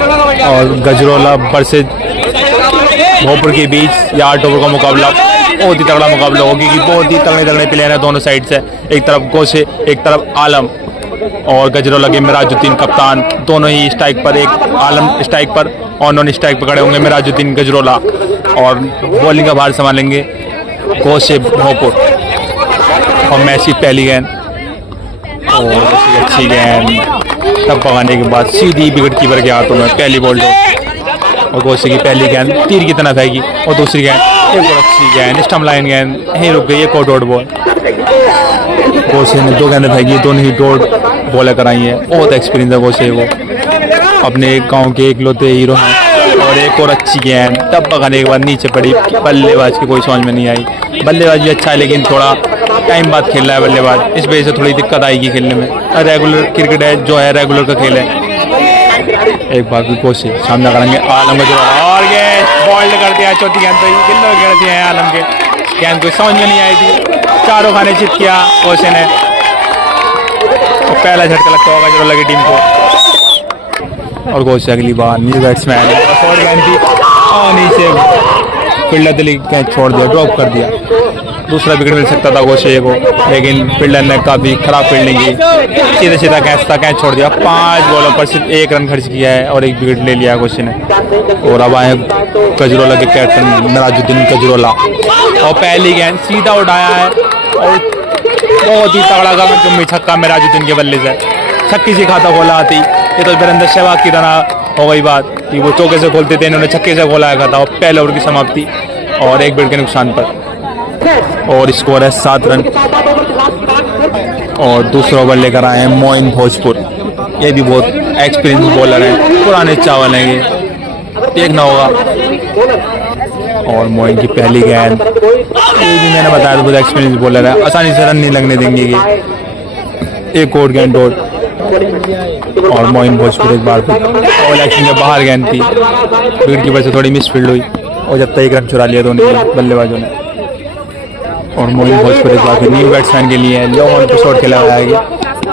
और गजरोला वर्सेस भोपुर के बीच 8 ओवर का मुकाबला बहुत ही तगड़ा मुकाबला होगा क्योंकि बहुत ही तगड़े तगड़े प्लेयर हैं दोनों साइड से। एक तरफ गोशे, एक तरफ आलम और गजरोला के मिराजुद्दीन कप्तान, दोनों ही स्ट्राइक पर, एक आलम स्ट्राइक पर और नॉन स्ट्राइक पर खड़े होंगे मिराजुद्दीन गजरोला, और बॉलिंग का भार संभालेंगे गोशे भोपुर। और मैच पहली गेंद और अच्छी गेंद तब पकाने के बाद सीधी विकेट कीपर के हाथों में पहली बॉल और गोशे की पहली गेंद तीर की तरह फेंकी और दूसरी गेंद एक और अच्छी गेंद स्टंप लाइन गेंद यहीं रुक गई, एक और डॉट बॉल। गोशे ने 2 गेंदें फेंकी, दोनों ही डॉट बॉलें कराई हैं। बहुत एक्सपीरियंस है गोशे, वो अपने गांव के इकलौते हीरो हैं। और एक और अच्छी गेंद तब पकाने के बाद नीचे पड़ी, बल्लेबाज की कोई समझ में नहीं आई। बल्लेबाज भी अच्छा है लेकिन थोड़ा टाइम बाद खेल रहा है बल्लेबाज, इस वजह से थोड़ी दिक्कत आएगी खेलने में। रेगुलर क्रिकेट है जो है, रेगुलर का खेल है। एक बार भी कोशिश सामना करेंगे आलम का और गेंद बॉल्ड कर दिया, चौथी गेंद पे गिल्लो गिर दिए हैं आलम के। गेंद को समझ में नहीं आई थी, चारों खाने चित किया कोशे ने। पहला झटका लगता होगा गजरोला की टीम को। और गोशे अगली बार न्यू बैट्समैन शॉर्ट गेंद थी और नीचे फील्डर दिल्ली कैच छोड़ दिया, ड्रॉप कर दिया। दूसरा विकेट मिल सकता था गोशे को, लेकिन फील्डर ने काफ़ी खराब फील्डिंग की, सीधा सीधा कैच छोड़ दिया। 5 बॉलों पर सिर्फ 1 रन खर्च किया है और 1 विकेट ले लिया गोशे ने। और अब आए गजरोला के कैप्टन मिराजुद्दीन गजरोला और पहली गेंद सीधा उठाया है और बहुत ही तगड़ा गम छक्का मिराजुद्दीन के बल्ले से। छक्की से खाता खोला आती, ये तो वीरेंद्र सहवाग की तरह हो गई बात कि वो चौके से खोलते थे, इन्होंने छक्के से खोला खाता। और पहले ओवर की समाप्ति और 1 विकेट के नुकसान पर और स्कोर है 7 रन। और दूसरा ओवर लेकर आए हैं मोइन भोजपुर, ये भी बहुत एक्सपीरियंस बॉलर हैं, पुराने चावल हैं ये, देखना होगा। और मोइन की पहली गेंद, ये भी मैंने बताया था बहुत एक्सपीरियंस बॉलर है, आसानी से रन नहीं लगने देंगे ये। एक और गेंद डॉट और मोइन भोजपुर एक बार ऑल एक्शन के बाहर गेंद थी, विकेट की वजह से थोड़ी मिसफील्ड हुई और जब तक 1 रन चुरा लिया दोनों बल्लेबाजों ने। और मोइन भोजपुर एक बार न्यू बैट्समैन के लिए लो ऑन पे शॉट खेला गया,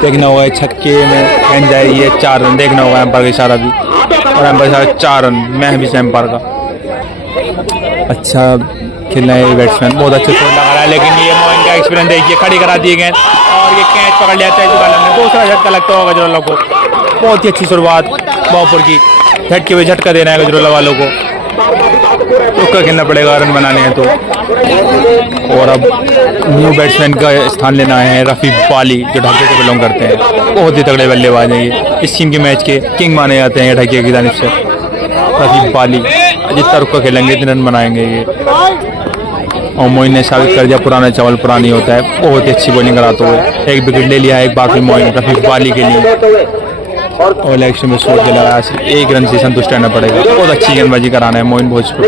देखना होगा छक्के में गेंद जाएगी है 4 रन, देखना होगा एम्पायर का इशारा भी, और एम्पायर इशारा 4 रन, मैं भी एम्पायर का। अच्छा खेलना है बैट्समैन, बहुत अच्छे शॉट लगा रहा है, लेकिन ये मोइन का एक्सपीरियंस देखिए, खड़ी करा दिए गेंद और ये कैच पकड़ लिया है। दूसरा झटका लगता होगा गजरोला को, बहुत ही अच्छी शुरुआत भोजपुर की, झटके हुए झटका देना है गजरोला वालों को, उसका खेलना पड़ेगा रन बनाने हैं तो। और अब न्यू बैट्समैन का स्थान लेना है रफीक बाली, जो ढाके से बिलोंग करते हैं, बहुत ही तगड़े बल्लेबाज हैं ये, इस टीम के मैच के किंग माने जाते हैं ढाके की जानिब से। रफीक बाली जितना रुक कर खेलेंगे इतने रन बनाएंगे ये। और मोइन ने साबित कर दिया पुराना चावल पुरानी होता है, बहुत ही अच्छी बॉलिंग कराते हुए 1 विकेट ले लिया है एक बार फिर मोइन रफीक बाली के लिए। और इलेक्शन में शॉट लगाया, सिर्फ 1 रन से संतुष्ट रहना पड़ेगा, बहुत अच्छी गेंदबाजी कराना है मोइन भोजपुर।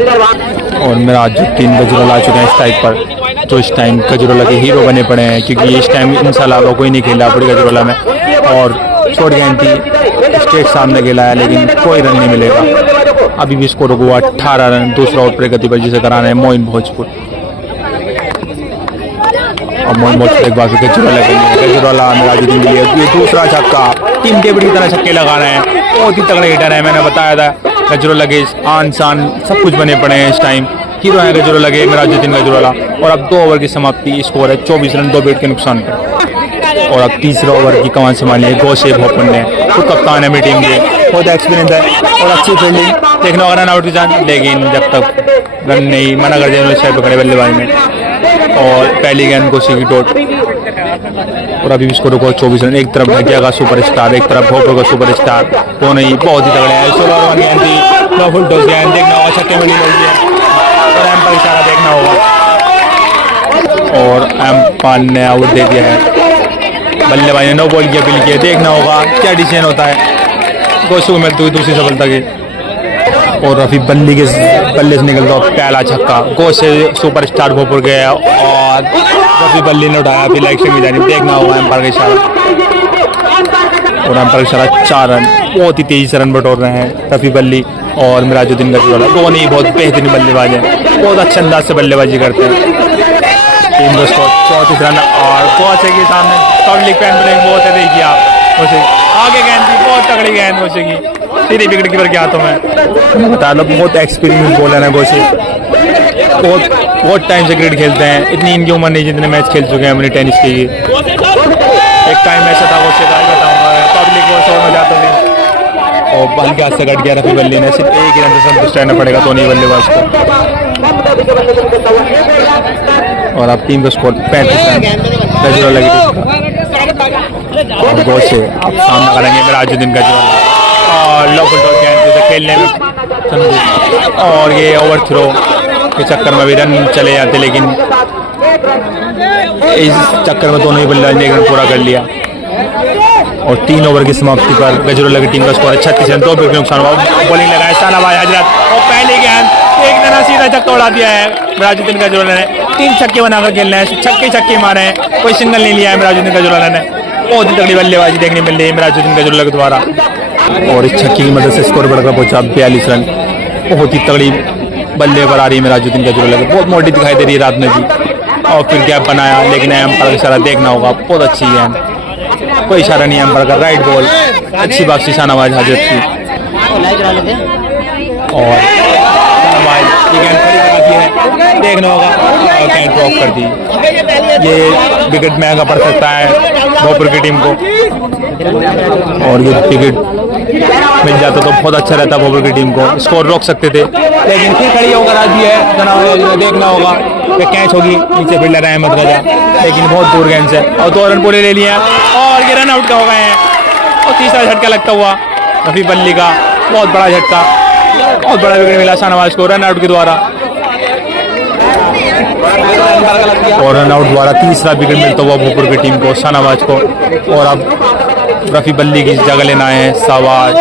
और मिराजुद्दीन गजरोला आ चुके हैं स्ट्राइक पर, तो इस टाइम गजरोला के हीरो बने पड़े हैं क्योंकि इस टाइम इंशाल्लाह कोई नहीं खेला पूरी गजरोला में। और छोड़ गेंद थी, स्ट्रेट सामने खेला है लेकिन कोई रन नहीं मिलेगा। अभी भी स्कोर हुआ 18 रन, दूसरा ओवर पर गतिबाजी से कराना है मोइन भोजपुर। और मोइन भोजपुर एक बार फिर गजरोला मिराजुद्दीन के लिए ये दूसरा छक्का, टीम डेविड की तरह छक्के लगा रहे हैं, बहुत ही तगड़े हिटर है। मैंने बताया था गजरोला के आन शान सब कुछ बने पड़े हैं, इस टाइम हीरो है गजरोला के मिराजुद्दीन गजरोला। और अब 2 ओवर की समाप्ति, स्कोर है 24 रन 2 विकेट के नुकसान पर। और अब तीसरा ओवर की कमान संभाली है गोशे भोपुर ने, खुद कप्तान है मेरी टीम के, बहुत एक्सपीरियंस है और अच्छी फील्डिंग, देखना होगा रन आउट की चांस, लेकिन जब तक रन नहीं मना कर दिया शायद खड़े बल्लेबाज में। और पहली गेंद गोशे की डॉट और अभी भी स्कोर हुआ 24 रन। एक तरफ ढकिया का सुपरस्टार, एक तरफ भोपुर का सुपरस्टार, दोनों ही बहुत ही तगड़े हैं। 16 रन गेंद थी, 9 फुल टॉस गेंद, देखना होगा छक्के में लीड और एम्पायर इशारा देखना होगा। और एम्पायर ने आउट दे दिया है, बल्लेबाज ने 9 बॉल की अपील की है, देखना होगा क्या डिसीजन होता है। गोशे को मिलती हुई दूसरी सफलता की और रफी बल्ली के बल्ले से निकलता हुआ पहला छक्का, गोशे सुपरस्टार भोपुर गया और रफी बल्ली ने उठाया, फिर इलेक्शन में जानी, देखना होगा एम्पायर का इशारा। और एम्पायर का इशारा 4 रन, बहुत ही तेजी से रन बटोर रहे हैं रफी बल्ली और मिराजुद्दीन गजरोला, दोनों ही बहुत बेहतरीन बल्लेबाज हैं, बहुत अच्छे अंदाज से बल्लेबाजी करते हैं। टीम का स्कोर 34 रन और गोशे के सामने पब्लिक फैन ब्रेक बहुत है, देखिए आप गोशे आगे गेंद थी, बहुत तगड़ी गेंद गोशे की, 3 विकेट कीपर के हाथों में। बता दो बहुत एक्सपीरियंस बॉलर है गोसे, बहुत टाइम से क्रिकेट खेलते हैं। इतनी इनकी उम्र नहीं जितने मैच खेल चुके हैं अपने टेनिस के लिए। एक टाइम ऐसा था गोसे का बताऊंगा, पब्लिक बॉल शॉट में जाता था और बल के हाथ से कट गया रफी बल्ली ने। सिर्फ एक ही रन से संतुष्ट रहना पड़ेगा धोनी बल्लेबाज को। और अब टीम का स्कोर 35 रन गजरोला की टीम का। और गोसे आप सामना करेंगे मिराजुद्दीन गजरोला और लोकल टॉस जैसे खेलने में। और ये ओवर थ्रो के चक्कर में भी रन चले जाते, लेकिन इस चक्कर में दोनों ही बल्लेबाज ने एक रन पूरा कर लिया। और 3 ओवर की समाप्ति पर गजरोला की टीम का स्कोर 36 रन 2 विकेट नुकसान हुआ। बॉलिंग लगाया शाहनवाज हजरत और पहली गेंद एक तना सीधा छक्का उड़ा दिया है मिराजुद्दीन गजरोला ने। 3 छक्के बनाकर खेलना है, छक्के मारे हैं, कोई सिंगल नहीं लिया है मिराजुद्दीन गजरोला ने। बहुत ही तगड़ी बल्लेबाजी देखने मिल रही है मिराजुद्दीन गजरोला के द्वारा। और इस छक्के की मदद से स्कोर बढ़कर पहुंचा 42 रन। बहुत ही तगड़ी बल्ले पर आ रही है मिराजुद्दीन गजरोला की, बहुत मोटी दिखाई दे रही है रात में भी। और फिर गैप बनाया, लेकिन एम्पायर का इशारा देखना होगा, बहुत अच्छी गेंद, कोई इशारा नहीं एम्पायर का, राइट बॉल, अच्छी वापसी शाहनवाज हजरत की। और ये गेंद खड़ी करा दी है, देखना होगा, और गेंद ड्रॉप कर दी। ये विकेट महंगा पड़ सकता है भोपाल की टीम को। और ये विकेट मिल जाता तो बहुत अच्छा रहता भोपाल की टीम को, स्कोर रोक सकते थे, लेकिन फिर खड़ी होकर आती है। देखना होगा कि कैच होगी, नीचे फील्डर है अहमद रजा, लेकिन बहुत दूर गेंद से। और 2 रन पूरे ले लिए हैं और ये रन आउट का हो गए हैं। और तीसरा झटका लगता हुआ रफी बल्ली का, बहुत बड़ा झटका, बहुत बड़ा विकेट मिला शाहनवाज को रन आउट के द्वारा। और रन आउट द्वारा तीसरा विकेट मिलता हुआ भोपाल की टीम को, शाहनवाज को। और अब रफी बल्ली की जगह लेना है शाहनवाज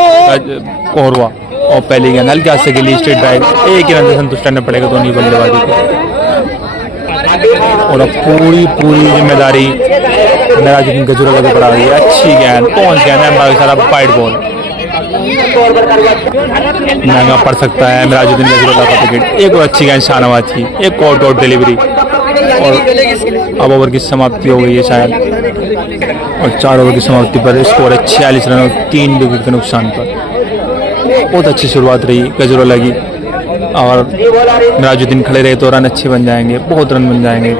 कोहरवा। और पहली गेंद हल्के हाथ से खेली, स्ट्रेट ड्राइव, एक ही रन से संतुष्ट रहना पड़ेगा दोनों बल्लेबाजी को। और अब पूरी जिम्मेदारी मिराजुद्दीन गजरोला के ऊपर आ गई है। अच्छी गेंद, पहुंच गेंद है सारा वाइड बॉल, महंगा पड़ सकता है मिराजुद्दीन गजरोला का विकेट। एक और अच्छी गेंद शाहनवाज की, एक और डॉट डिलीवरी। और अब ओवर की समाप्ति हो गई है शायद। और 4 ओवर की समाप्ति पर स्कोर है 46 रन और 3 विकेट के नुकसान पर। बहुत अच्छी शुरुआत रही गजरोला की। और मिराजुद्दीन खड़े रहे तो रन अच्छे बन जाएंगे, बहुत रन बन जाएंगे।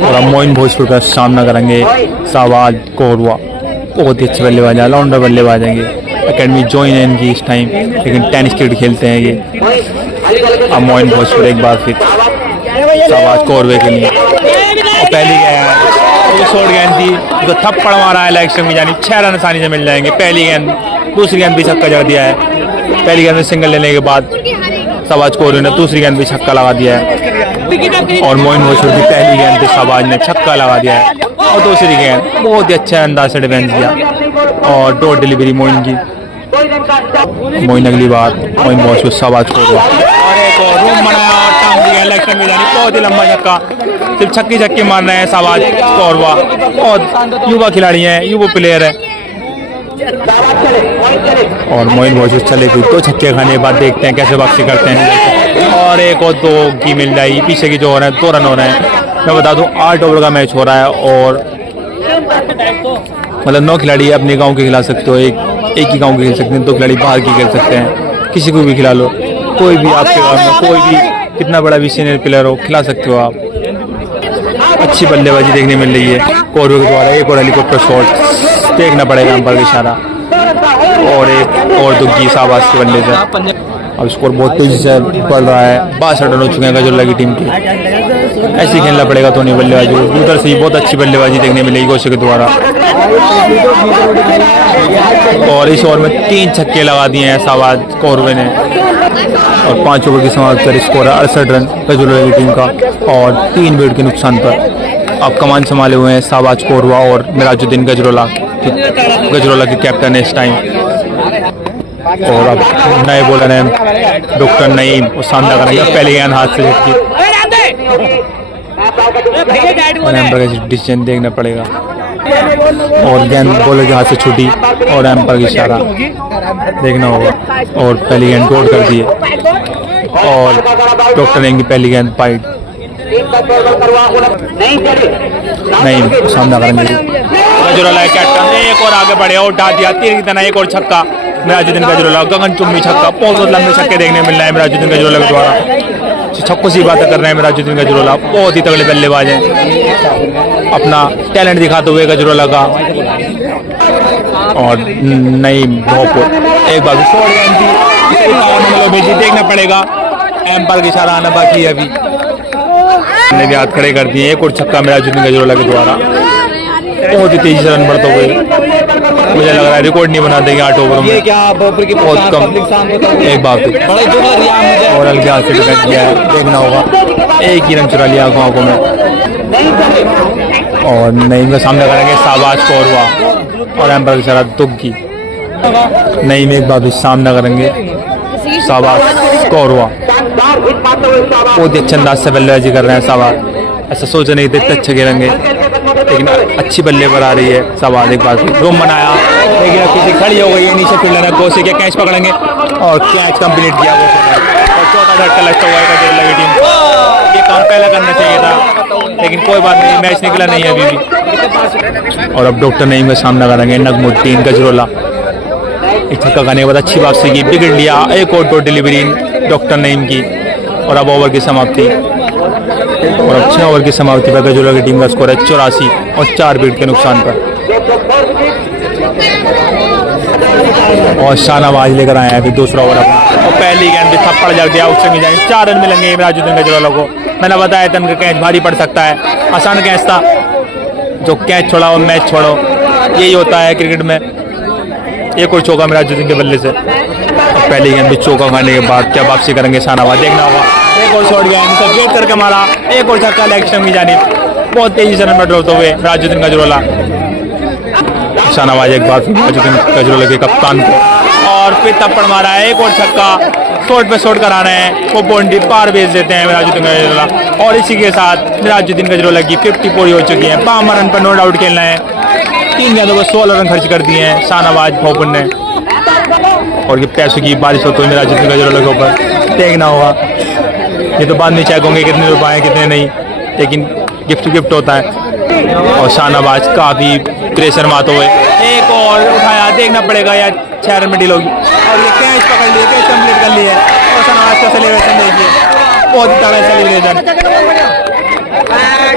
और अब मोइन भोजपुर का सामना करेंगे शाहनवाज कोहरवा, बहुत ही अच्छे बल्लेबाज, ऑलराउंडर बल्लेबाज हैं ये। एकेडमी ज्वाइन है इनकी इस टाइम, लेकिन टेनिस क्रिकेट खेलते हैं ये। अब मोइन भोजपुर एक बार फिर शाहनवाज कोहरवे के लिए। और पहली गेंद शॉर्ट गेंद थी, जो थप्पड़ मारा है लेग स्टंप में, यानी 6 रन आसानी से मिल जाएंगे। पहली गेंद, दूसरी गेंद भी छक्का जड़ दिया है। पहली गेंद में सिंगल लेने के बाद शाहनवाज कोहरवे ने दूसरी गेंद भी छक्का लगा दिया है। और मोइन भोजपुर की पहली गेंद पे शाहनवाज ने छक्का लगा दिया है। और दूसरी गेंद बहुत ही अच्छा अंदाज से डिफेंस किया और डॉट डिलीवरी मोइन की। मोइन अगली बार मोइन भोजपुर शाहनवाज कोहरवा, और एक और रूम बनाया और टांग दिया इलेक्शन में, जानी बहुत ही लंबा छक्का। सिर्फ छक्के मार रहे हैं शाहनवाज कोहरवा, बहुत युवा खिलाड़ी हैं, युवा प्लेयर है। और मोइन भोजपुर चले गई 2 छक्के खाने के बाद, देखते हैं कैसे वापसी करते हैं। और एक और 2 की मिल जाएगी, पीछे की जो हो रहे हैं 2 रन हो रहे हैं। मैं बता दूं 8 ओवर का मैच हो रहा है और मतलब 9 खिलाड़ी अपने गांव के खिला सकते हो, एक ही गांव के खेल सकते हैं, 2 खिलाड़ी बाहर की खेल सकते हैं, किसी को भी खिला लो, कोई भी आपके गांव में कोई भी कितना बड़ा भी सीनियर प्लेयर हो खिला सकते हो आप। अच्छी बल्लेबाजी देखने मिल रही है कोहरवे के द्वारा। एक और हेलीकॉप्टर शॉट, देखना पड़ेगा अंपायर का इशारा। और एक और दुग्गी शाहनवाज के बल्ले से। अब स्कोर बहुत तेजी से बढ़ रहा है, 62 रन हो चुके हैं गजरोला की टीम के। ऐसे ही खेलना पड़ेगा दोनों बल्लेबाजी को। उधर से ही बहुत अच्छी बल्लेबाजी देखने मिलेगी गोसे के द्वारा। और इस ओवर में 3 छक्के लगा दिए हैं शाहनवाज कोहरवे ने। और 5 ओवर की समाप्ति पर स्कोर है 68 रन गजरोला की टीम का और 3 विकेट के नुकसान पर। अब कमान संभाले हुए हैं शाहनवाज कोहरवा और मिराजुद्दीन गजरोला के कैप्टन है इस टाइम। और अब नए बॉलर हैं डॉक्टर नईम, वो सामना करेंगे। पहले गेंद हाथ से झटकी और एम्पायर का डिसीजन देखना पड़ेगा। और गेंद बॉलर के हाथ से छूटी और एम्पायर का इशारा देखना होगा। और पहली गेंद डॉट कर दी है और डॉक्टर नईम की पहली गेंद पाइड नहीं सामना करेंगे। गजरोला कैप्टन एक और आगे बढ़े और डाल दिया, तीर की तरह एक और छक्का मिराजुद्दीन गजरोला। गगनचुंबी छक्का, बहुत लंबे छक्के देखने मिल रहे हैं मिराजुद्दीन गजरोला के द्वारा। छक्कों से बातें कर रहे हैं मिराजुद्दीन गजरोला, बहुत ही तगड़े बल्लेबाज हैं, अपना टैलेंट दिखाते हुए गजरोला का। और नईम भोपुर एक बार भेजी, देखना पड़ेगा, एम्पायर की इशारा आना बाकी है अभी। ने भी हाथ खड़े कर दिए। एक और छक्का मिराजुद्दीन गजरोला के द्वारा, बहुत ही तेजी से रन बढ़ते हुए। मुझे लग रहा है रिकॉर्ड नहीं बना देंगे 8 ओवर में, बहुत कम। एक बात और हल्के हाथ से डिफेंड किया है, देखना होगा। एक ही रन चुरा लिया आंखों में। और नईम का सामना करेंगे, शाबाश स्कोर हुआ और एम्पायर की इशारा दुख की। नईम एक बार सामना करेंगे, शाबाश स्कोर हुआ। बहुत ही अच्छे अंदाज से बल्लेबाजी कर रहे हैं शाबाश, ऐसा सोच नहीं थे इतने अच्छे खेलेंगे, लेकिन अच्छी बल्ले पर आ रही है शाबाश। एक बार रूम बनाया, लेकिन किसी खड़ी हो गई है, नीचे फील्डर है कोसे के कैच पकड़ेंगे और कैच कंप्लीट किया और चौथा झटका लगता हुआ है गजरोला की टीम। ये काम पहला करना चाहिए था, लेकिन कोई बात नहीं, मैच निकला नहीं है अभी भी। और अब डॉक्टर नईम का सामना करेंगे नगमुद्दीन गजरोला। एक छक्का खाने के बाद अच्छी वापसी की, बिगड़ लिया। एक और डिलीवरी डॉक्टर नईम की और अब ओवर की समाप्ति। और अब 6 ओवर की समाप्ति पर गजरोला की टीम का स्कोर है 84 और 4 विकेट के नुकसान पर। और शाहनवाज लेकर आए हैं अभी दूसरा ओवर अपना, और पहली गेंद भी थप्पड़ जग दिया, उससे मिल जाएंगे 4 रन मिलेंगे मिराजुद्दीन गजरोला को। मैंने बताया था उनका कैच भारी पड़ सकता है, आसान कैच था, जो कैच छोड़ा वो मैच छोड़ो, यही होता है क्रिकेट में। एक और चौका मिराजुद्दीन के बल्ले से, पहली गेंद भी चौका खाने के बाद क्या वापसी करेंगे शाहनवाज, देखना होगा। एक और शॉट गया, गेट करके मारा, एक और छक्का लेग स्टंप की जानिब, बहुत तेजी से रन बढ़ते हुए मिराजुद्दीन गजरोला। शाहनवाज एक बार मिराजुद्दीन गजरोला के कप्तान को, और फिर थप्पड़ मारा है, एक और छक्का, शॉट पे शॉट करा रहे हैं, वो बाउंड्री पार भेज देते हैं मिराजुद्दीन गजरोला। और इसी के साथ मिराजुद्दीन गजरोला की 50 पूरी हो चुकी है। 52 रन पर नॉट आउट खेलना है, 3 गेंदों पर 16 रन खर्च कर दिए हैं शाहनवाज भोपुर ने। और ये पैसों की बारिश होती है मिराजुद्दीन गजरोला के ऊपर, देखना होगा। ये तो बाद में चेक होंगे कितने रुपए हैं कितने नहीं, लेकिन गिफ्ट होता है। और शाहनवाज काफी प्रेशर मारते हुए एक और उठाया, देखना पड़ेगा यार, 6 रन में डील होगी। और ये कैच पकड़ लिए, कैच कंप्लीट कर लिए। और शाहनवाज का सेलिब्रेशन देखिए, बहुत ही तगड़ा सेलिब्रेशन।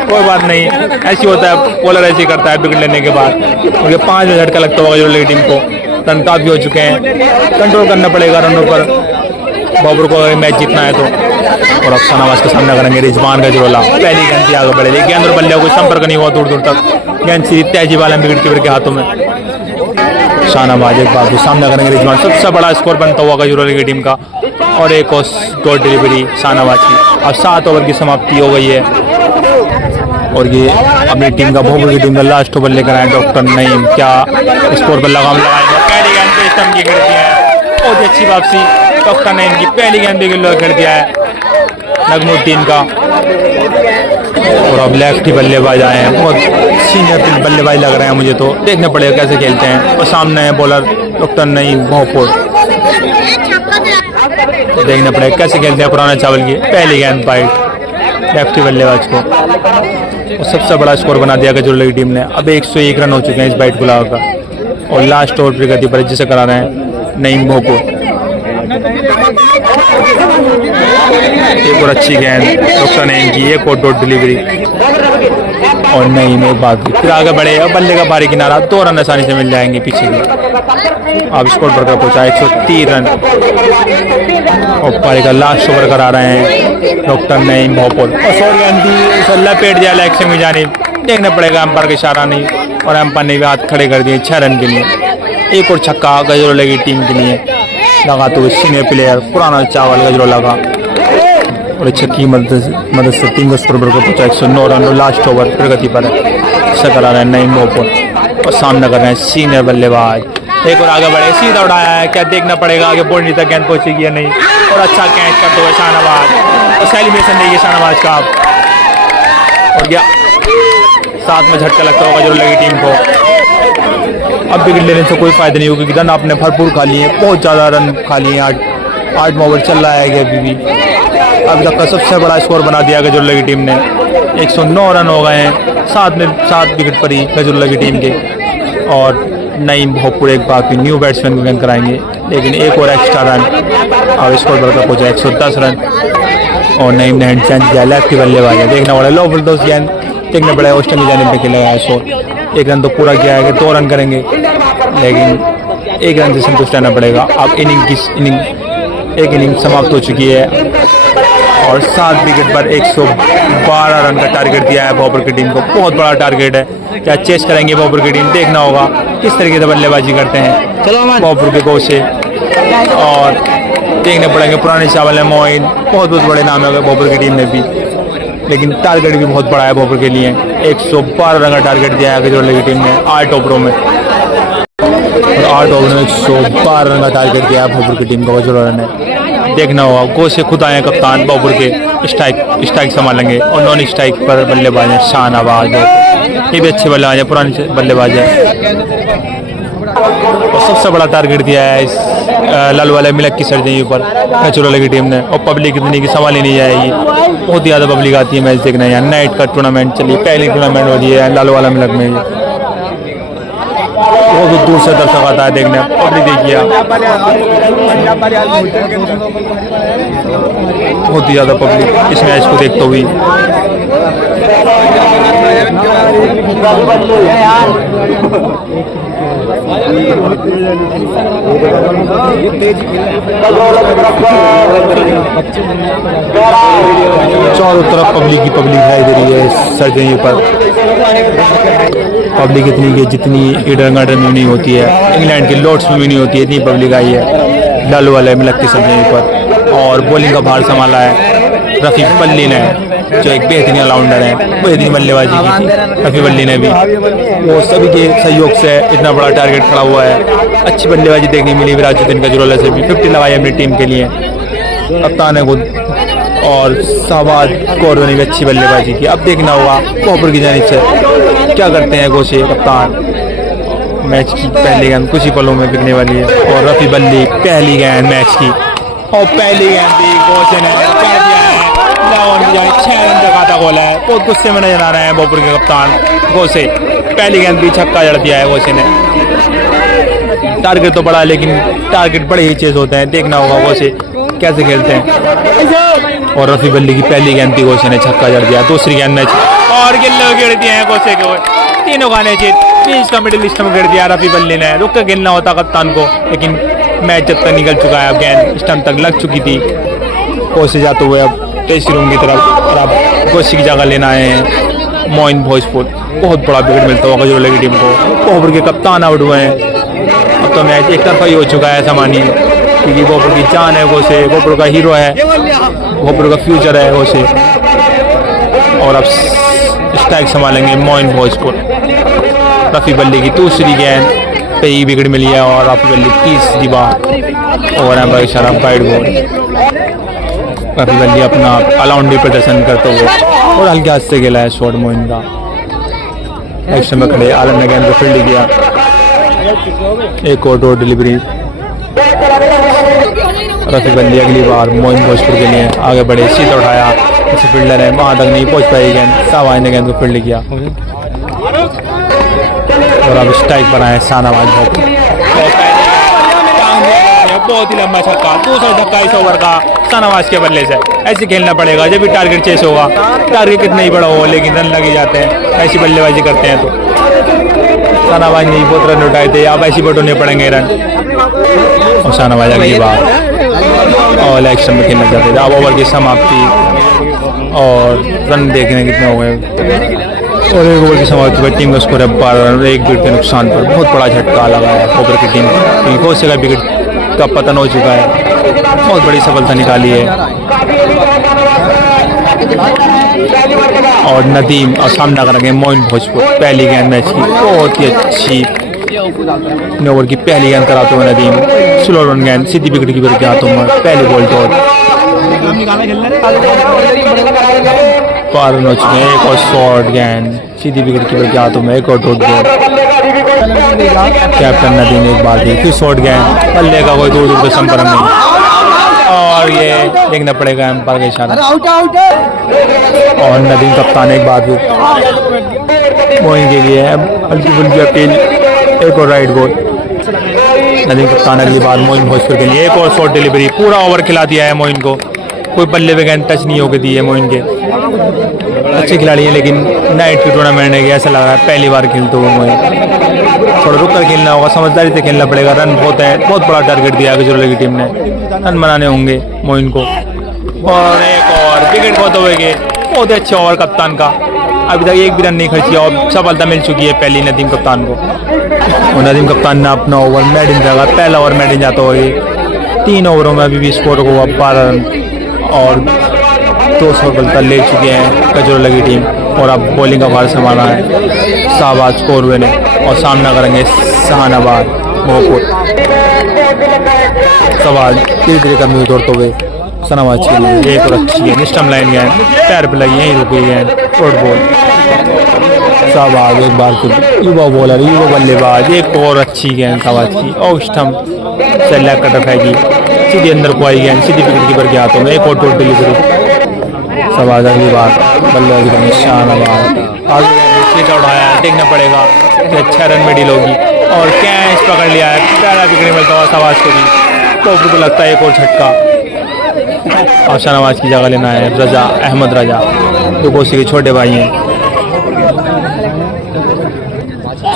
कोई बात नहीं, ऐसी होता है, बॉलर ऐसी करता है विकेट लेने के बाद। क्योंकि 5 में झटका लगता होगा गजरोला की टीम को, रन काफी हो चुके हैं, कंट्रोल करना पड़ेगा रनों पर बॉबर को अगर मैच जीतना है तो। और अब शाहनवाज का सामना करेंगे रिजवान गजरोला। पहली गेंद से आगे बढ़े, गेंद और बल्ले कोई संपर्क नहीं हुआ दूर दूर तक, गेंद सीधी तेजी वाला विकेट कीपर के हाथों में। शाहनवाज एक बार सामना करेंगे रिजवान, सबसे बड़ा स्कोर बनता हुआ गजरोला की टीम का। और एक और डॉट डिलीवरी शाहनवाज की। अब 7 ओवर की समाप्ति हो गई है, और ये अपनी टीम का भोपुर की टीम का लास्ट ओवर लेकर आए डॉक्टर नईम। क्या स्कोर पर लगाम लगाएंगे, पहली गेंद पे स्टंप की गिर दिया है, बहुत ही अच्छी वापसी डॉक्टर नईम की, पहली गेंद भी गिर दिया है नगमुद्दीन का। और अब लेफ्ट ही बल्लेबाज आए हैं, बहुत सीनियर बल्लेबाज लग रहे हैं मुझे तो, देखना पड़ेगा कैसे खेलते हैं। और सामने है बॉलर डॉक्टर नईम भोपुर, देखना पड़ेगा कैसे खेलते हैं पुराना चावल की। पहली गेंद बाइट लेफ्टी बल्लेबाज को, और सबसे बड़ा स्कोर बना दिया गजरोला की टीम ने। अब 101 रन हो चुके हैं इस बाइट को लगाकर, और लास्ट ओवर प्रगति पर जिसे करा रहे हैं नईम भोपुर। एक और अच्छी गेंद डॉक्टर नईम की, एक और डॉट डिलीवरी, और नईम एक बात फिर आगे बढ़े। अब बल्ले का भारी किनारा, 2 रन आसानी से मिल जाएंगे पीछे की। अब स्कोर पर पहुंचा 130 रन, और पारी का लास्ट ओवर करा रहे हैं डॉक्टर नईम भोपुर। और 100 गेंद भी लपेट दिया लेग स्टंप की जानिब, देखना पड़ेगा, एम्पायर का इशारा नहीं, और एम्पायर ने भी हाथ खड़े कर दिए 6 रन के लिए। एक और छक्का गजरोला की टीम के लिए लगाते हुए सीनियर प्लेयर पुराना चावल गजरोला का। और छक्की की मदद से 3 का स्कोर बढ़कर पहुंचा 109 रन। और लास्ट ओवर प्रगति पर करा रहे हैं नईम भोपुर, और सामना कर रहे हैं सीनियर बल्लेबाज। एक और आगे बढ़े, सीधा उड़ाया है, क्या देखना पड़ेगा आगे बाउंड्री तक गेंद पहुंचेगी या नहीं। और अच्छा कैच करते हुए शाहनवाज, और सेलिब्रेशन देखिए शाहनवाज का। और क्या साथ में झटका लगता होगा गजरोला की टीम को। अब विकेट लेने से कोई फायदा नहीं होगा, क्योंकि रन आपने भरपूर खा लिए, बहुत ज़्यादा रन खा लिए। 8 ओवर चल रहा है अभी भी। अभी तक का सबसे बड़ा स्कोर बना दिया गजरोला की टीम ने, 109 रन हो गए हैं, 7 विकेट पर ही गजरोला की टीम के। और नईम भोपुर एक बार न्यू बैट्समैन को गेंद कराएंगे। लेकिन एक और एक्स्ट्रा रन और स्कोर बढ़कर पहुंचा 110 रन। और नईम ने हैंड किया, लेफ्ट की बल्लेबाज है, देखना पड़ा लो बुलडोज गेंद देखना पड़ेगा, वेस्टर्न की जानिब पे खेला है शॉट। एक रन तो पूरा किया है कि 2 रन करेंगे, लेकिन एक रन से संतुष्ट रहना पड़ेगा। अब एक इनिंग समाप्त हो चुकी है और 7 विकेट पर 112 रन का टारगेट दिया है बॉबर की टीम को। बहुत बड़ा टारगेट है, क्या चेस करेंगे बॉबर की टीम, देखना होगा किस तरीके से बल्लेबाजी करते हैं बॉबर के कोच से। और देखने पड़ेंगे पुराने चावल है मोइन, बहुत बड़े नाम है बॉबर की टीम में भी, लेकिन टारगेट भी बहुत बड़ा है बॉबर के लिए। 112 रन का टारगेट दिया है गजरोले की टीम ने 8 ओवरों में, और 8 ओवर में 112 रन का टारगेट दिया है बॉबर की टीम को गजरोले ने। देखना होगा गो से खुद आए कप्तान बॉबर के, स्ट्राइक संभालेंगे और नॉन स्ट्राइक पर बल्लेबाज है शाहनवाज, ये भी अच्छे बल्लेबाज है, पुराने बल्लेबाज है। और सबसे बड़ा टारगेट दिया है इस लाल वाले मिलक की सर्जरी पर गजरोले की टीम ने। और पब्लिक इतनी की सवाल ही नहीं जाएगी, बहुत ज़्यादा पब्लिक आती है मैच देखने। यहाँ नाइट का टूर्नामेंट चलिए, पहली टूर्नामेंट हो रही है लाल वाला मिलक में, बहुत दूर से दर्शक आता है देखने। पब्लिक देखिए बहुत ही ज़्यादा पब्लिक इस मैच को देखते हुए। चारों तरफ पब्लिक ही पब्लिक दिखाई दे रही है सर्जरी पर। पब्लिक इतनी की जितनी ईडन गार्डन में नहीं होती है, इंग्लैंड के लॉर्ड्स में भी नहीं होती है, इतनी पब्लिक आई है लालू वाले मिलक की सर्जरी पर। और बॉलिंग का भार संभाला है रफी बल्ली ने, जो एक बेहतरीन ऑलराउंडर है, बेहतरीन बल्लेबाजी की थी रफी बल्ली ने भी। वो सभी के सहयोग से इतना बड़ा टारगेट खड़ा हुआ है। अच्छी बल्लेबाजी देखने मिली विराजुद्दीन गजरोले से भी, 50 लगाई अपनी टीम के लिए कप्तान है खुद। और शाहबाज कौर ने भी अच्छी बल्लेबाजी की। अब देखना होगा बॉबर की जानिब से क्या करते हैं गोशे कप्तान। मैच की पहली गेंद कुछ ही पलों में बिकने वाली है और रफी बल्ली पहली गेंद मैच की, और पहली गेंद भी गोशे ने कर दिया है। 6 रन का खाता खोला है, बहुत गुस्से में नजर आ रहे हैं बॉबर के कप्तान गोशे। पहली गेंद भी छक्का जड़ दिया है गोशे ने। टारगेट तो बड़ा है, लेकिन टारगेट बड़े ही चेज होते हैं, देखना होगा गोशे कैसे खेलते हैं। और रफी बल्ली की पहली गेंद थी, गोशे ने छक्का जड़ दिया। दूसरी गेंद मैच और गिल्ले गिर दिए हैं गोशे के, तीनों गाने चीज बीच का मिडिल लिस्ट में गिर दिया रफी बल्ली ने। रुक कर गिरना होता कप्तान को, लेकिन मैच जब तक निकल चुका है, अब गेंद स्टंप तक लग चुकी थी। गोशे जाते हुए अब टेस्ट रूम की तरफ, और अब गोशे की जगह लेना है मोइन भोजपुर। बहुत बड़ा विकेट मिलता होगा गजरोले की टीम को, बॉबर के कप्तान आउट हुए हैं। अब तो मैच एक तरफा ही हो चुका है सामान्य, क्योंकि बॉबर की जान है गोशे, बॉबर का हीरो है, बॉबर का फ्यूचर है गोशे। और अब स्ट्राइक संभालेंगे मोइन भोजपुर। रफी बल्ली की दूसरी गेंद पे ही विकेट मिली है और रफी बल्ली 30 बार और है भाई शराब गाइड बॉल। रफी बल्ली अपना ऑलराउंडर प्रदर्शन करते हुए और हल्के हाथ से खेला है शॉट मोइन का। एक्शन में खड़े आलम ने गेंद को फील्ड किया, एक और डोर डिलीवरी। रफी बल्ली अगली बार मोइन भोजपुर के लिए आगे बढ़े, सीधा उठाया, किसी फील्डर है वहां तक नहीं पहुंच पाई गेंद। शाहबाज ने गेंद को फील्ड किया और अब स्ट्राइक बनाए शाहनवाज भोजपुर। बहुत ही लंबा छक्का, दूसरा धक्का इस ओवर का शाहनवाज के बल्ले से। ऐसे खेलना पड़ेगा जब भी टारगेट चेस होगा, टारगेट कितना ही बड़ा हो लेकिन रन लग जाते हैं, ऐसी बल्लेबाजी करते हैं। तो शाहनवाज ने बहुत रन उठाए थे, अब ऐसी बटोने पड़ेंगे रन। और शाहनवाज अगली बार और एक्शन में खेलना चाहते थे। अब ओवर की समाप्ति और रन देखने कितने हो गए, और एक ओवर की समाप्ति पर टीम का स्कोर है 12 रन, 1 विकेट के नुकसान पर। बहुत बड़ा झटका लगा है बॉबर की टीम को, गोशे का विकेट का पतन हो चुका है, बहुत बड़ी सफलता निकाली है। और नदीम और सामना करेंगे मोइन भोजपुर। पहली गेंद मैच की बहुत ही अच्छी ओवर की पहली गेंद कराते हुए नदीम, स्लो रन गेंद सीधी विकेट की के हाथों में पहली बॉल तोड़। 12 रन हो चुके हैं, एक और शॉर्ट गेंद सीधी विकेट कीपर के हाथों में, एक और डॉट बॉल। कैप्टन नदीम एक बार फिर शॉर्ट गेंद, बल्ले का कोई दूर दूर से संपर्क नहीं, और ये देखना पड़ेगा एम्पायर का इशारा। और नदीम कप्तान एक बार फिर मोइन के लिए हल्की फुल्की अपील, एक और राइट बॉल। नदीम कप्तान अगली बार मोइन भोजपुर के लिए एक और शॉर्ट डिलीवरी, पूरा ओवर खिला दिया है मोइन को, कोई बल्ले पे गेंद टच नहीं होके दी है मोइन के। अच्छे खिलाड़ी हैं लेकिन नाइट की टूर्नामेंट है, ऐसा लग रहा है पहली बार खेलते हुए मोइन। थोड़ा रुक कर खेलना होगा, समझदारी से खेलना पड़ेगा। रन बहुत है, बहुत बड़ा टारगेट दिया है गजरोला की टीम ने, रन बनाने होंगे मोइन को। और एक और विकेट बहुत होंगे, बहुत अच्छे ओवर कप्तान का, अभी तक एक भी रन नहीं खर्ची और सफलता मिल चुकी है पहली नदीम कप्तान को। और नदीम कप्तान ने अपना ओवर मेडिन लगा, पहला ओवर मेडिन जाता हुआ 3 ओवरों में अभी भी स्कोर को 12 रन और 2 सफलता ले चुके हैं गजरोला की टीम। और अब बॉलिंग का भार संभाला है शाहबाज कोरवे ने और सामना करेंगे शहानाबाद मोहपुर। सवाल धीरे धीरे करने दौड़ते हुए शहनाबाद के लिए एक और अच्छी गेंद, स्टंप लाइन गेंद, पैर पे लगी, यहीं रुकी गेंद, शॉर्ट बॉल। शाहबाज एक बार फिर युवा बॉलर, युवा बल्लेबाज, एक और अच्छी गेंद शाहबाज की और स्टंप से लैग कटर फेंकी, सीधे अंदर को आई गेंद, सीधी विकेट कीपर के हाथों में। एक और टोट डिलीवरी, शाहबाज अगली बार बल्लेबाजी करेंगे शहानाबाद। आगे उठाया, देखना पड़ेगा कि अच्छा रन में डील होगी और कैच पकड़ लिया है, पहला विकेट मिलता हुआ शाहबाज को भी। टोपरू को लगता है एक और झटका और शहनाबाज की जगह लेना है रजा, अहमद रजा, जो कोसी के छोटे भाई हैं।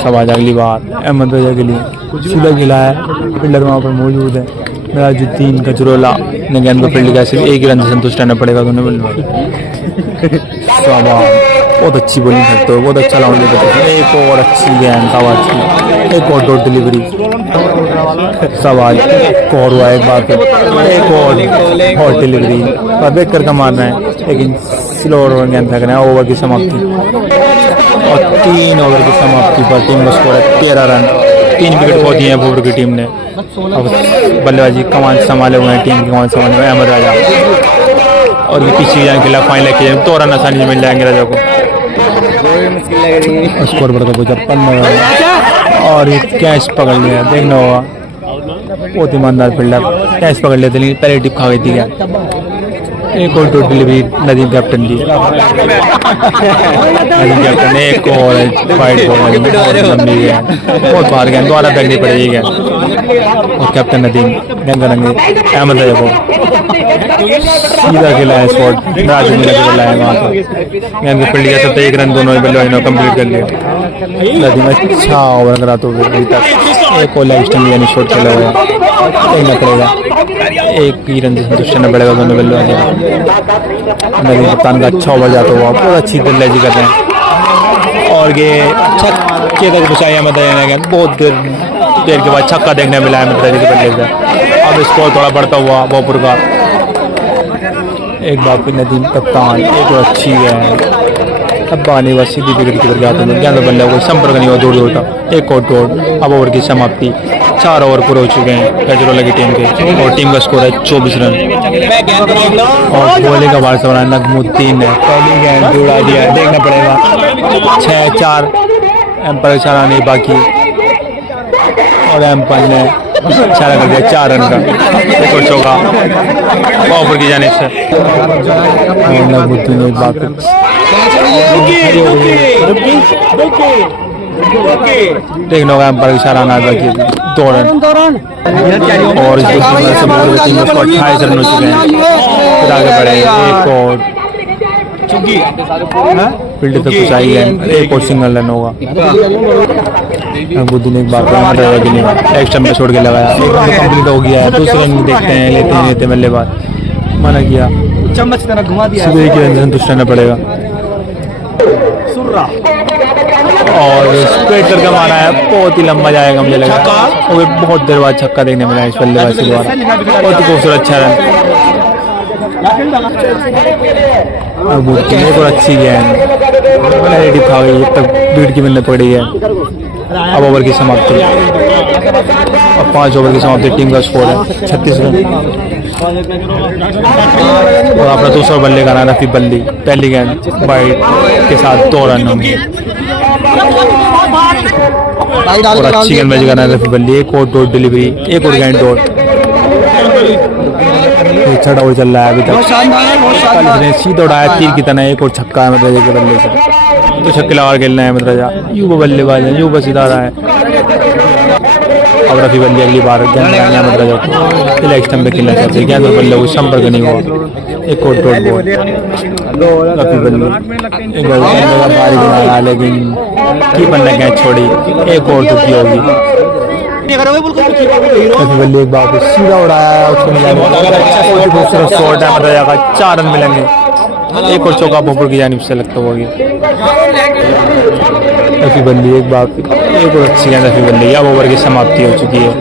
शाहबाज अगली बार अहमद रजा के लिए सीधा खिला है, फील्डर वहाँ पर मौजूद है मिराजुद्दीन गजरोला ने गेंद पर फील्ड किया, सिर्फ एक ही रन से संतुष्ट रहना पड़ेगा दोनों बल्लेबाज। शाहबाज बहुत अच्छी बॉलिंग करते हो, बहुत अच्छा लाउंड लेते हैं। एक और अच्छी गेंद शाहबाज की, एक और डॉट डिलीवरी, शाहबाज और हुआ एक बार फिर एक और हॉट डिलीवरी और देख कर मारना है लेकिन स्लो ओवर गेंद फेंक रहे हैं। ओवर की समाप्ति और 3 ओवर की समाप्ति पर टीम का स्कोर है 13 रन, 3 विकेट खो दिए हैं भोपाल की टीम ने। अब बल्लेबाजी कमान संभाले हुए हैं, टीम की कमान संभाले हुए हैं अहमद राजा और ये पीछे जाने के खिलाफ फाइन लेके 2 रन आसानी से मिल जाएंगे राजा को। स्कोर बढ़ता कुछ 15 और ये कैच पकड़ लिया, देखना होगा बहुत ईमानदार फील्डर, कैच पकड़ लेते लेकिन पहले टिप खा गई थी क्या। एक और टोट डिलीवरी नदीम कैप्टन की, नदीम कैप्टन ने एक और फाइट लंबी गया, बहुत बाहर गया, दोबारा फेंकनी पड़ेगी क्या। और कैप्टन नदीम गेंद करेंगे अहमद रजा को, सीधा खेला है स्पॉट राजू में लगे लाया वहाँ पर गेंद के फील्ड किया, 1 रन दोनों बल्लेबाजों ने कंप्लीट कर लिया। नदीम अच्छा ओवर कराते हुए अभी तक एक और लेग स्टंप यानी शॉट खेला हुआ है, देखना पड़ेगा एक ही रन से संतुष्ट रहना पड़ेगा दोनों बल्लेबाजों। नदीम कप्तान का अच्छा ओवर जाता हुआ बहुत अच्छी बल्लेबाजी कर रहे हैं और ये छक्के तक पहुँचाई अहमद रजा ने, बहुत देर के बाद छक्का देखने मिला अहमद रजा के बल्ले से। अब स्कोर थोड़ा बढ़ता हुआ भोपाल का, एक बार फिर नदीम कप्तान एक और अच्छी है, अब बानी बस सीधी विकेट कीपर के हाथों में, गेंद बल्ले को संपर्क नहीं हुआ, दूर दूर तक एक और डॉट। अब ओवर की समाप्ति, 4 ओवर पूरे हो चुके हैं गजरोला की टीम के और टीम का स्कोर है 24 रन। और बॉलिंग का भार संभाला नजमुद्दीन ने, पहली गेंद उड़ा दिया है, देखना पड़ेगा 6-4 एम्पायर इशारा नहीं बाकी और एम्पायर ने इशारा कर दिया 4 रन का, एक और चौका ओवर की जानिब से। नजमुद्दीन एक बार देखना होगा एम्पायर इशारा ना बाकी 2 रन और इस टीम को 28 रन हो चुके हैं। फिर आगे बढ़े एक और फील्ड तक कुछ आई है, एक और सिंगल रन होगा। बुद्धिन एक बार के लिए एक्स्ट्रा में छोड़ के लगाया, एक रन कंप्लीट हो गया है, दूसरे रन देखते हैं लेते बल्लेबाज मना किया, सीधे एक रन संतुष्ट रहना पड़ेगा और स्ट्रेट करके मारा है, बहुत ही लंबा जाएगा मुझे लगा, और बहुत देर बाद छक्का देखने मिला इस बल्लेबाज के द्वारा, बहुत ही खूबसूरत अच्छा रन। एक और अच्छी गेंद रेडी था गई, तब बीट की मिलने पड़ी है। अब ओवर की समाप्ति और 5 ओवर की समाप्ति, टीम का स्कोर है 36 रन और अपना दूसरा बल्ले का नाम रफी बल्ली, पहली गेंद वाइड के साथ 2 रन होंगे और अच्छी गेंदबाजी करना है रफी बल्ली, एक और डॉट डिलीवरी, एक और गेंद डॉट, छठा ओवर चल रहा है अभी तक, सीधा उड़ाया तीर की तरह, एक और छक्का है अहमद रजा के बल्ले से, तो छक्के लगा खेलना है अहमद रजा, युवा बल्लेबाज है, युवा सीधा रहा है और रफी बल्ले अगली बार अहमद रजा को लेग स्टंप पे खेलना चाहते हैं, गेंद और बल्ले को संपर्क नहीं हुआ। एक और डॉट बॉल रफी बल्ले भारी गिरा, लेकिन कीपर ने कैच छोड़ी। एक और टुकी होगी। रफी बल्ले एक बार सीधा उड़ाया, उसको मिला खूबसूरत शॉट है, रजा का 4 रन मिलेंगे। एक और चौका भोपुर की जानिब से लगता होगी। रफी बल्ली एक बार एक और अच्छी गेंद रफी बल्ली। अब ओवर की समाप्ति हो चुकी है।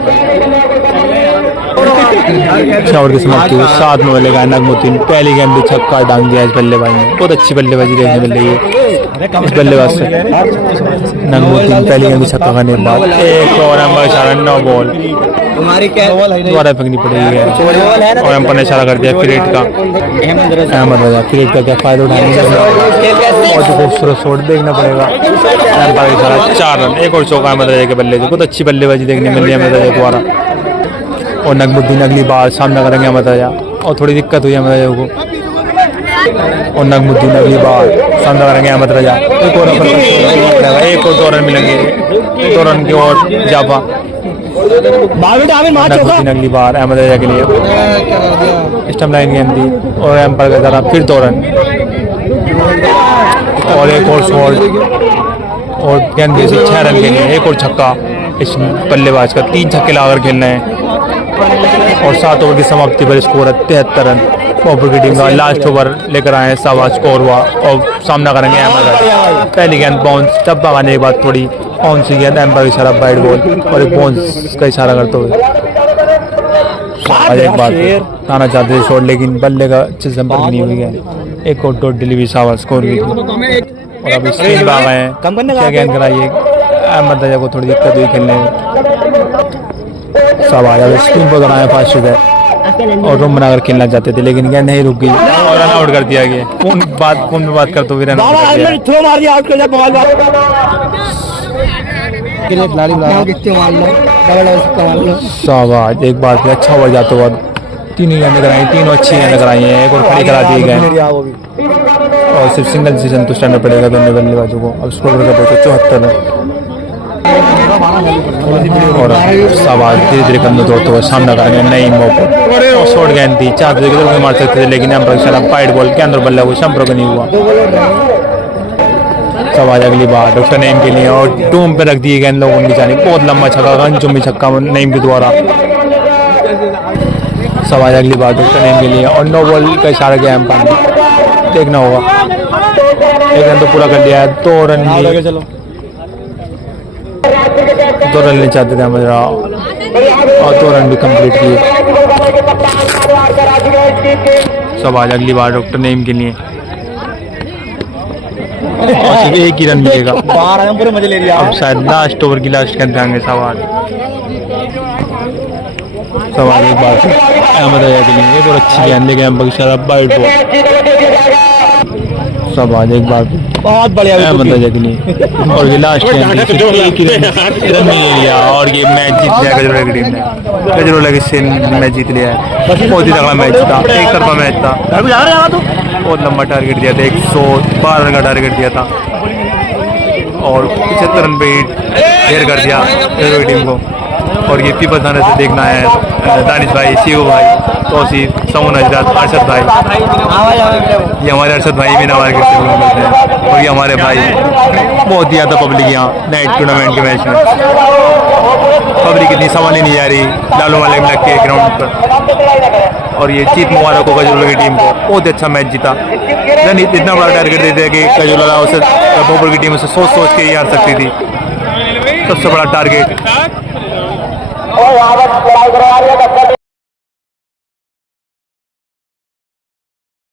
6 ओवर की समाप्ति हुई। 7 में बल्लेगा नगमुद्दीन। पहली गेंद भी छक्का डांग दिया इस बल्लेबाज ने। बहुत अच्छी बल्लेबाजी देखने मिल रही है इस बल्लेबाज से। नगमुद्दीन पहली गेंद भी छक्का करने के बाद एक और अंपायर इशारा, 9 बॉल दोबारा फेंकनी पड़ेगी है। और अंपायर ने इशारा कर दिया क्रिकेट का। अहमद रजा क्रिकेट का क्या फायदा उठाएंगे, बहुत खूबसूरत शॉट देखना पड़ेगा। अंपायर इशारा 4 रन। एक और चौका अहमद रजा के बल्ले से। बहुत अच्छी बल्लेबाजी देखने मिल रही है अहमद रजा द्वारा। और नगमुद्दीन अगली बार सामना करेंगे अहमद रजा, और थोड़ी दिक्कत हुई अहमद रजा को। और नगमुद्दीन अगली बार सामना करेंगे अहमद रजा। एक और 2 रन मिलेंगे, 2 रन की और जाफा। नगमुद्दीन अगली बार अहमद रजा के लिए स्टंप लाइन गेंद दी और एम्पायर का जरा फिर 2 रन। और एक और शॉट और गेंद दी 6 रन के लिए। एक और छक्का इस बल्लेबाज का। 3 छक्के लाकर खेलना है। और 7 ओवर की समाप्ति पर स्कोर है 73 रन। भोपुर की टीम का लास्ट ओवर लेकर आए हैं शाहबाज स्कोर हुआ और सामना करेंगे अहमद रजा। पहली गेंद बाउंस, टप्पा खाने के बाद थोड़ी बाउंस की गेंद, एम्पायर इशारा वाइड बॉल और एक बाउंस का इशारा करते हुए एक बार आना चाहते थे शॉट, लेकिन बल्ले का अच्छे संपर्क नहीं हुई है। एक और डॉट डिलीवरी शाहबाज स्कोर हुई थी। और अभी स्क्रीन पर आ गए हैं, क्या गेंद कराइए। अहमद रजा को थोड़ी दिक्कत हुई खेलने में। शाहबाज अब स्क्रीन पर कराए फास्ट है और रूम बनाकर खेलना चाहते थे, लेकिन गेंद नहीं रुक गई और रन आउट कर दिया गया। फोन में बात करते हुए रन आउट कर दिया। शाहबाज एक बार फिर अच्छा ओवर जाते बाद 3 ही गेंदें कराई, 3 अच्छी गेंदें कराई हैं। एक और खड़ी करा दी गए और सिर्फ सिंगल से संतुष्ट रहना पड़ेगा दोनों बल्लेबाजों को। अब स्कोर करके 74 रन। और शाहबाज धीरे धीरे कदम दौड़ते हुए सामना करेंगे नई मौके और शॉर्ट गेंद थी, 4 किधर मार सकते थे, लेकिन वाइड बॉल के अंदर बल्ला वो संपर्क नहीं हुआ। शाहबाज अगली बार डॉक्टर नईम के लिए और डूम पे रख दिए गेंद लोगों की जानिब। बहुत लंबा छक्का, रन चुम्बी छक्का नईम के द्वारा। शाहबाज अगली बार डॉक्टर नईम के लिए और 9 बॉल का इशारा किया एम्पायर ने, देखना होगा। एक रन तो पूरा कर लिया है। 2 रन 2 रन लेना चाहते थे अहमद रजा और 2 रन भी कंप्लीट किए। शाहबाज अगली बार डॉक्टर नईम के लिए और सिर्फ 1 ही रन मिलेगा। अब शायद लास्ट ओवर की लास्ट गेंद आएंगे शाहबाज। शाहबाज एक बार अहमद रजा के लिए एक और अच्छी गेंद लेके एम्पायर इशारा वाइड बॉल। शाहबाज एक बार बहुत बढ़िया अहमद रजा के लिए और ये लास्ट गेंद रन नहीं लिया और ये मैच जीत लिया गजरोला की टीम ने। गजरोला की से मैच जीत लिया है। बहुत ही तगड़ा मैच था, एक तरफा मैच था। बहुत लंबा टारगेट दिया था, 112 रन का टारगेट दिया था और 75 रन पे ढेर कर दिया गजरोला टीम को। और ये पीपल थाने से देखना है दानिश भाई, सीओ भाई, तौसीफ, समून हजरत, अरशद भाई। ये हमारे अरशद भाई भी नवार गिर से बिलोंग करते हैं और ये हमारे भाई। बहुत ही ज़्यादा पब्लिक यहाँ नाइट टूर्नामेंट के मैच में। पब्लिक इतनी सवाल ही नहीं जा रही लालू वाले में लग के ग्राउंड पर। और ये जीत मुबारक हो गजरोला की टीम को, बहुत अच्छा मैच जीता। इतना बड़ा टारगेट देते हैं कि गजरोला उसे भोपुर की टीम उसे सोच के ही हार सकती थी। सबसे बड़ा टारगेट